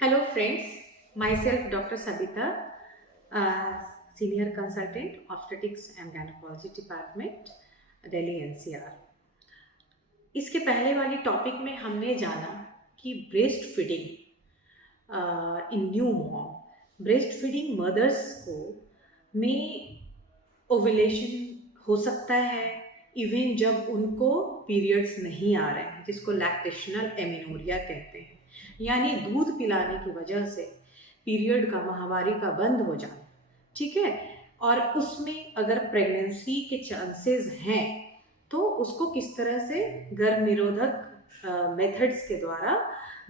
Hello friends, myself Dr. Sabita, Senior Consultant, Obstetrics and Gynecology Department, Delhi NCR। इसके पहले वाली topic में हमने जाना कि ब्रेस्ट फीडिंग इन new mom, breast feeding mother's को में ओवुलेशन हो सकता है इवन जब उनको पीरियड्स नहीं आ रहे हैं, जिसको लैक्टेशनल एमिनोरिया कहते हैं, यानी दूध पिलाने की वजह से पीरियड का, माहवारी का बंद हो जाना। ठीक है, और उसमें अगर प्रेगनेंसी के चांसेस हैं तो उसको किस तरह से गर्भ निरोधक मेथड्स के द्वारा,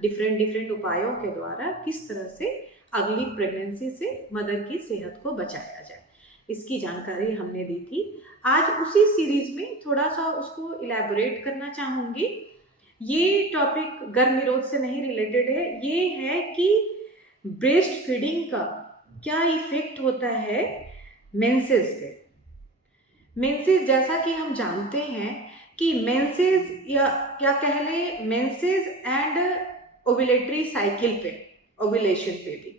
डिफरेंट उपायों के द्वारा किस तरह से अगली प्रेगनेंसी से मदर की सेहत को बचाया जाए, इसकी जानकारी हमने दी थी। आज उसी सीरीज में थोड़ा सा उसको इलेबोरेट करना चाहूँगी। ये टॉपिक गर्भ निरोध से नहीं रिलेटेड है, ये है कि ब्रेस्ट फीडिंग का क्या इफेक्ट होता है मेंसेस पे। मेंसेस, जैसा कि हम जानते हैं कि मेंसेस या क्या कह लें, मेंसेस एंड ओव्यूलेटरी साइकिल पे, ओव्यूलेशन पे भी,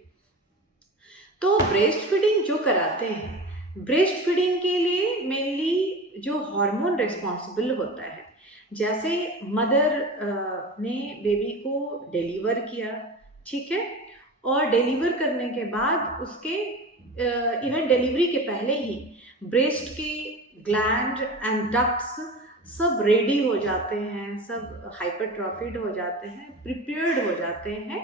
तो ब्रेस्ट फीडिंग जो कराते हैं, ब्रेस्ट फीडिंग के लिए मेनली जो हार्मोन रिस्पॉन्सिबल होता है, जैसे मदर ने बेबी को डिलीवर किया, ठीक है, और डिलीवर करने के बाद उसके इवन डिलीवरी के पहले ही ब्रेस्ट के ग्लैंड एंड डक्ट्स सब रेडी हो जाते हैं, सब हाइपरट्रॉफिड हो जाते हैं, प्रिपेयर्ड हो जाते हैं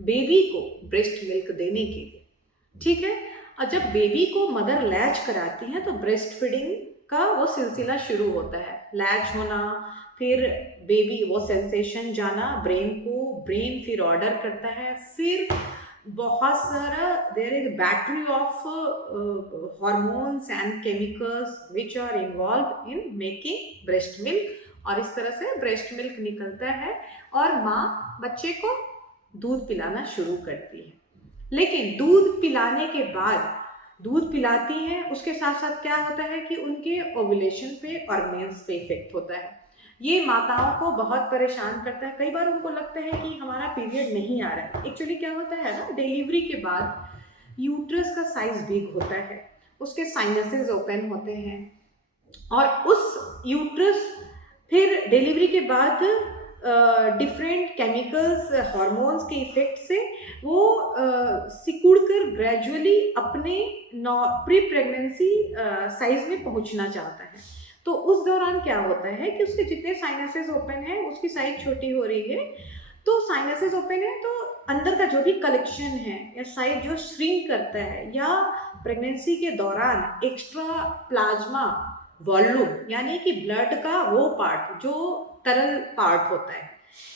बेबी को ब्रेस्ट मिल्क देने के लिए। ठीक है, और जब बेबी को मदर लैच कराती है तो ब्रेस्ट फीडिंग का वो सिलसिला शुरू होता है, लैच होना, फिर बेबी वो सेंसेशन जाना ब्रेन को, ब्रेन फिर ऑर्डर करता है, फिर बहुत सारा there is battery of hormones and chemicals which are involved in making breast milk, और इस तरह से ब्रेस्ट मिल्क निकलता है और माँ बच्चे को दूध पिलाना शुरू करती है। लेकिन दूध पिलाने के बाद, दूध पिलाती हैं, उसके साथ साथ क्या होता है कि उनके ओव्यूलेशन पे और मेंस पे इफेक्ट होता है। ये माताओं को बहुत परेशान करता है। कई बार उनको लगता है कि हमारा पीरियड नहीं आ रहा है। एक्चुअली क्या होता है ना, डिलीवरी के बाद यूट्रस का साइज बिग होता है, उसके साइनसेस ओपन होते हैं, और उस यूट्रस फिर डिलीवरी के बाद डिफरेंट केमिकल्स, हार्मोन्स के इफेक्ट से वो सिकुड़कर ग्रेजुअली अपने प्री प्रेगनेंसी साइज में पहुंचना चाहता है। तो उस दौरान क्या होता है कि उसके जितने साइनसेस ओपन है उसकी साइज छोटी हो रही है, तो साइनसेस ओपन है तो अंदर का जो भी कलेक्शन है या साइज जो श्रिंक करता है, या प्रेगनेंसी के दौरान एक्स्ट्रा प्लाज्मा वॉल्यूम, यानी कि ब्लड का वो पार्ट जो तरल पार्ट होता है,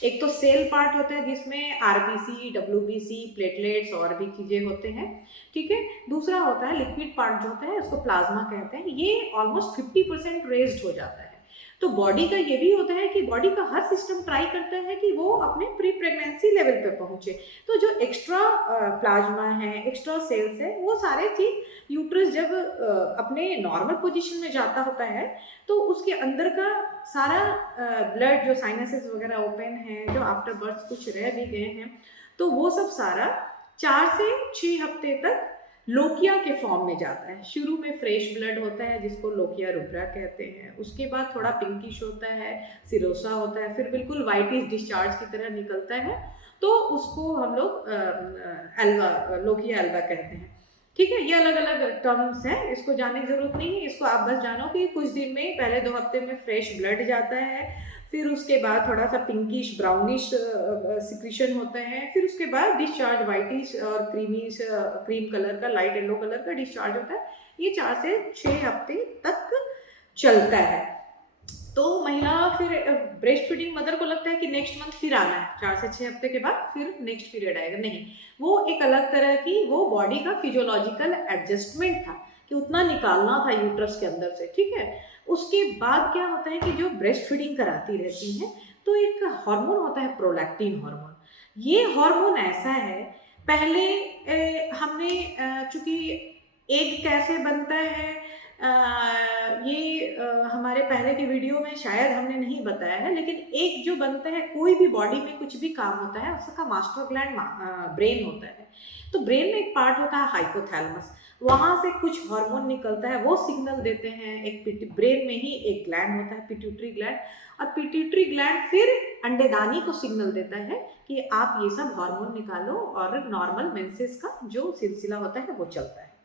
एक तो सेल पार्ट होता है जिसमें आरबीसी, डब्ल्यूबीसी, प्लेटलेट्स और भी चीजें होते हैं, ठीक है, दूसरा होता है लिक्विड पार्ट जो होता है, उसको प्लाज्मा कहते हैं, ये ऑलमोस्ट 50% रेज्ड हो जाता है। तो बॉडी का ये भी होता है कि बॉडी का हर सिस्टम ट्राई करता है कि वो अपने प्री प्रेगनेंसी लेवल पे पहुंचे, तो जो एक्स्ट्रा प्लाज्मा है, एक्स्ट्रा सेल्स है, वो सारे चीज यूट्रस जब अपने नॉर्मल पोजीशन में जाता होता है तो उसके अंदर का सारा ब्लड, जो साइनसेस वगैरह ओपन है, जो आफ्टर बर्थ कुछ रह भी गए हैं, तो वो सब सारा 4 से 6 हफ्ते तक लोकिया के फॉर्म में जाता है। शुरू में फ्रेश ब्लड होता है जिसको लोकिया रुब्रा कहते हैं, उसके बाद थोड़ा पिंकिश होता है, सिरोसा होता है, फिर बिल्कुल वाइटिश डिस्चार्ज की तरह निकलता है, तो उसको हम लोग एल्वा, लोकिया एल्वा कहते हैं। ठीक है, ये अलग अलग टर्म्स हैं, इसको जानने की जरूरत नहीं है, इसको आप बस जानो कि कुछ दिन में, पहले 2 हफ्ते में फ्रेश ब्लड जाता है, फिर उसके बाद थोड़ा सा पिंकिश ब्राउनिश सिक्रीशन होता है, फिर उसके बाद डिस्चार्ज वाइटिश और क्रीमिश, क्रीम कलर का, लाइट येलो कलर का डिस्चार्ज होता है। ये 4 से 6 हफ्ते तक चलता है। तो महिला फिर ब्रेस्ट फीडिंग मदर को लगता है कि नेक्स्ट मंथ फिर आना है, 4 से 6 हफ्ते के बाद फिर नेक्स्ट पीरियड आएगा, नहीं, वो एक अलग तरह की वो बॉडी का फिजियोलॉजिकल एडजस्टमेंट था कि उतना निकालना था यूट्रस के अंदर से। ठीक है, उसके बाद क्या होता है कि जो ब्रेस्ट फीडिंग कराती रहती हैं तो एक हार्मोन होता है प्रोलैक्टिन हार्मोन। ये हार्मोन ऐसा है, पहले हमने चूंकि एग कैसे बनता है, हमारे पहले के वीडियो में शायद हमने नहीं बताया है, लेकिन एक जो बनता है, कोई भी बॉडी में कुछ भी काम होता है उसका मास्टर ग्लैंड ब्रेन होता है। तो ब्रेन में एक पार्ट होता है हाइपोथैलेमस, वहाँ से कुछ हार्मोन निकलता है, वो सिग्नल देते हैं। एक ब्रेन में ही एक ग्लैंड होता है, पिट्यूटरी ग्लैंड, और पिट्यूटरी ग्लैंड फिर अंडेदानी को सिग्नल देता है कि आप ये सब हार्मोन निकालो, और नॉर्मल मेंसेस का जो सिलसिला होता है वो चलता है।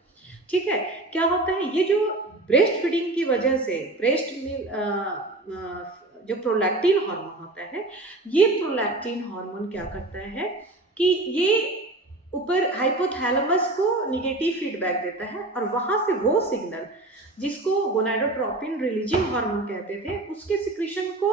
ठीक है, क्या होता है, ये जो ब्रेस्ट फीडिंग की वजह से ब्रेस्ट मिल्क जो प्रोलैक्टिन हार्मोन होता है, ये प्रोलैक्टिन हार्मोन क्या करता है कि ये ऊपर हाइपोथैलेमस को निगेटिव फीडबैक देता है, और वहां से वो सिग्नल जिसको गोनाडोट्रोपिन रिलीजिंग हार्मोन कहते थे, उसके सिक्रीशन को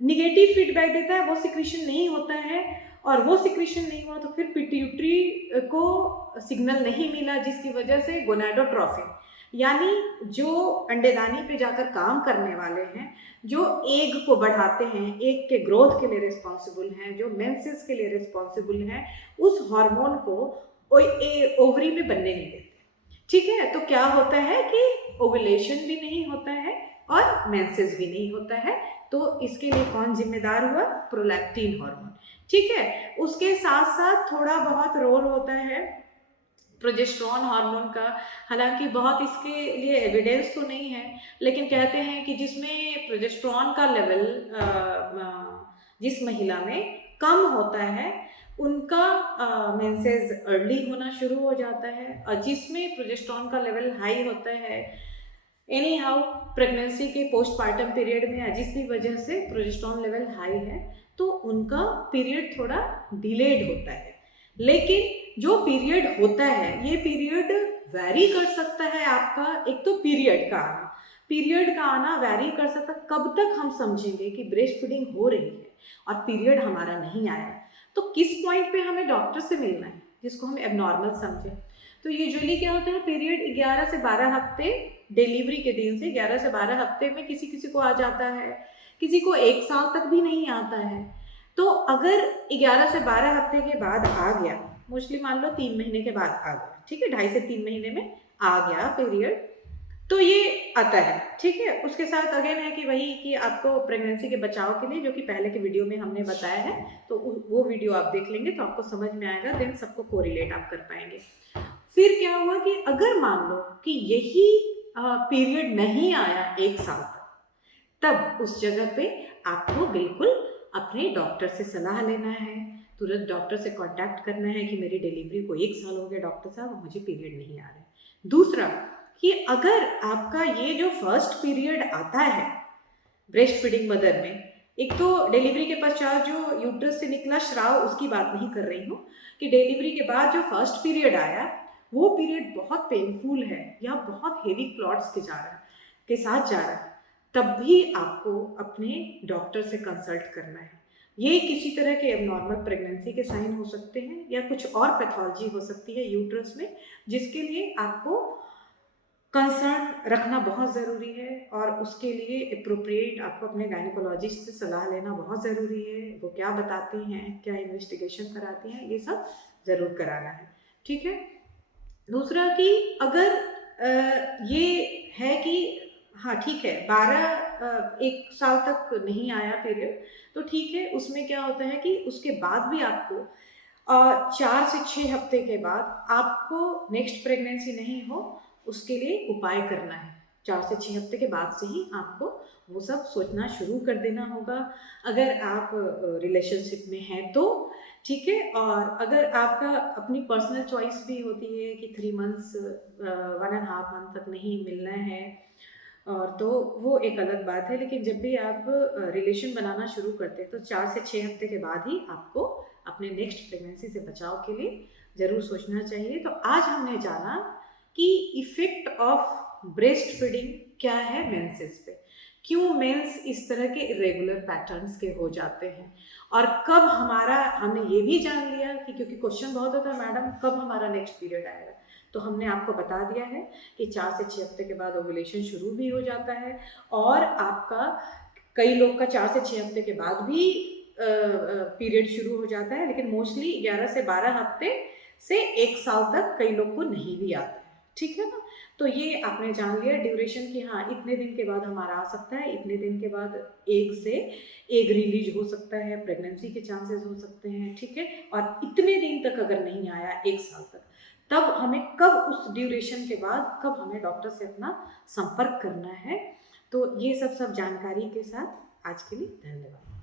निगेटिव फीडबैक देता है, वो सिक्रीशन नहीं होता है, और वो सिक्रीशन नहीं हुआ तो फिर पिट्यूटरी को सिग्नल नहीं मिला, जिसकी वजह से गोनाडोट्रोपिन यानी जो अंडेदानी पे जाकर काम करने वाले हैं, जो एग को बढ़ाते हैं, एग के ग्रोथ के लिए रिस्पॉन्सिबल हैं, जो मेंसेस के लिए रिस्पॉन्सिबल हैं, उस हार्मोन को ओवरी में बनने नहीं देते। ठीक है, तो क्या होता है कि ओवुलेशन भी नहीं होता है और मेंसेस भी नहीं होता है। तो इसके लिए कौन जिम्मेदार हुआ? Prolactin hormone. ठीक है, उसके साथ साथ थोड़ा बहुत रोल होता है प्रोजेस्टेरॉन हार्मोन का। हालांकि बहुत इसके लिए एविडेंस तो नहीं है, लेकिन कहते हैं कि जिसमें प्रोजेस्टेरॉन का लेवल जिस महिला में कम होता है उनका मेंसेस अर्ली होना शुरू हो जाता है, और जिसमें प्रोजेस्टेरॉन का लेवल हाई होता है, एनी हाउ प्रेगनेंसी के पोस्टपार्टम पीरियड में या जिस भी वजह से प्रोजेस्टेरॉन लेवल हाई है, तो उनका पीरियड थोड़ा डिलेड होता है। लेकिन जो पीरियड होता है, ये पीरियड वैरी कर सकता है आपका। एक तो पीरियड का आना वैरी कर सकता है। कब तक हम समझेंगे कि ब्रेस्ट फीडिंग हो रही है और पीरियड हमारा नहीं आया, तो किस पॉइंट पे हमें डॉक्टर से मिलना है जिसको हम एबनॉर्मल समझें? तो यूजुअली क्या होता है, पीरियड 11 से 12 हफ्ते डिलीवरी के दिन से 11 से 12 हफ्ते में किसी किसी को आ जाता है, किसी को 1 साल तक भी नहीं आता है। तो अगर 11 से 12 हफ्ते के बाद आ गया, मोस्टली मान लो 3 महीने के बाद आ गया, ठीक है, 2.5 से 3 महीने में आ गया पीरियड, तो ये आता है। ठीक है, उसके साथ अगेन है कि वही कि आपको प्रेगनेंसी के बचाव के लिए, जो कि पहले के वीडियो में हमने बताया है, तो वो वीडियो आप देख लेंगे तो आपको समझ में आएगा, देन सबको कोरिलेट आप कर पाएंगे। फिर क्या हुआ कि अगर मान लो कि यही पीरियड नहीं आया 1 साल तक, तब उस जगह पे आपको बिल्कुल अपने डॉक्टर से सलाह लेना है, तुरंत डॉक्टर से कांटेक्ट करना है कि मेरी डिलीवरी को 1 साल हो गया डॉक्टर साहब, मुझे पीरियड नहीं आ रहे। दूसरा कि अगर आपका ये जो फर्स्ट पीरियड आता है ब्रेस्ट फीडिंग मदर में, एक तो डिलीवरी के पश्चात जो यूट्रस से निकला श्राव, उसकी बात नहीं कर रही हूँ, कि डिलीवरी के बाद जो फर्स्ट पीरियड आया वो पीरियड बहुत पेनफुल है या बहुत हेवी क्लॉट्स के साथ जा रहा है, तब भी आपको अपने डॉक्टर से कंसल्ट करना है। ये किसी तरह के एबनॉर्मल प्रेगनेंसी के साइन हो सकते हैं या कुछ और पैथोलॉजी हो सकती है यूट्रस में, जिसके लिए आपको कंसर्न रखना बहुत ज़रूरी है, और उसके लिए अप्रोप्रिएट आपको अपने गायनेकोलॉजिस्ट से सलाह लेना बहुत ज़रूरी है। वो क्या बताते हैं, क्या इन्वेस्टिगेशन कराते हैं, ये सब ज़रूर कराना है। ठीक है, दूसरा कि अगर ये है कि हाँ ठीक है 1 साल तक नहीं आया पीरियड, तो ठीक है, उसमें क्या होता है कि उसके बाद भी आपको 4 से 6 हफ्ते के बाद आपको नेक्स्ट प्रेगनेंसी नहीं हो, उसके लिए उपाय करना है। 4 से 6 हफ्ते के बाद से ही आपको वो सब सोचना शुरू कर देना होगा, अगर आप रिलेशनशिप में हैं तो। ठीक है, और अगर आपका अपनी पर्सनल चॉइस भी होती है कि 3 मंथ्स 1.5 मंथ तक नहीं मिलना है, और तो वो एक अलग बात है। लेकिन जब भी आप रिलेशन बनाना शुरू करते हैं तो 4 से 6 हफ्ते के बाद ही आपको अपने नेक्स्ट प्रेगनेंसी से बचाव के लिए ज़रूर सोचना चाहिए। तो आज हमने जाना कि इफ़ेक्ट ऑफ ब्रेस्ट फीडिंग क्या है मेंसेस पे, क्यों मेंस इस तरह के इरेगुलर पैटर्न्स के हो जाते हैं, और कब हमारा, हमने ये भी जान लिया कि क्योंकि क्वेश्चन बहुत होता है मैडम कब हमारा नेक्स्ट पीरियड आएगा, तो हमने आपको बता दिया है कि 4 से 6 हफ्ते के बाद ओव्यूलेशन शुरू भी हो जाता है, और आपका कई लोग का 4 से 6 हफ्ते के बाद भी पीरियड शुरू हो जाता है, लेकिन मोस्टली 11 से 12 हफ्ते से 1 साल तक कई लोग को नहीं भी आता है। ठीक है ना? तो ये आपने जान लिया ड्यूरेशन कि हाँ, इतने दिन के बाद हमारा आ सकता है, इतने दिन के बाद एग से एग रिलीज़ हो सकता है, प्रेगनेंसी के चांसेस हो सकते हैं, ठीक है? और इतने दिन तक अगर नहीं आया 1 साल तक, तब हमें कब उस ड्यूरेशन के बाद कब हमें डॉक्टर से अपना संपर्क करना है। तो ये सब जानकारी के साथ आज के लिए धन्यवाद।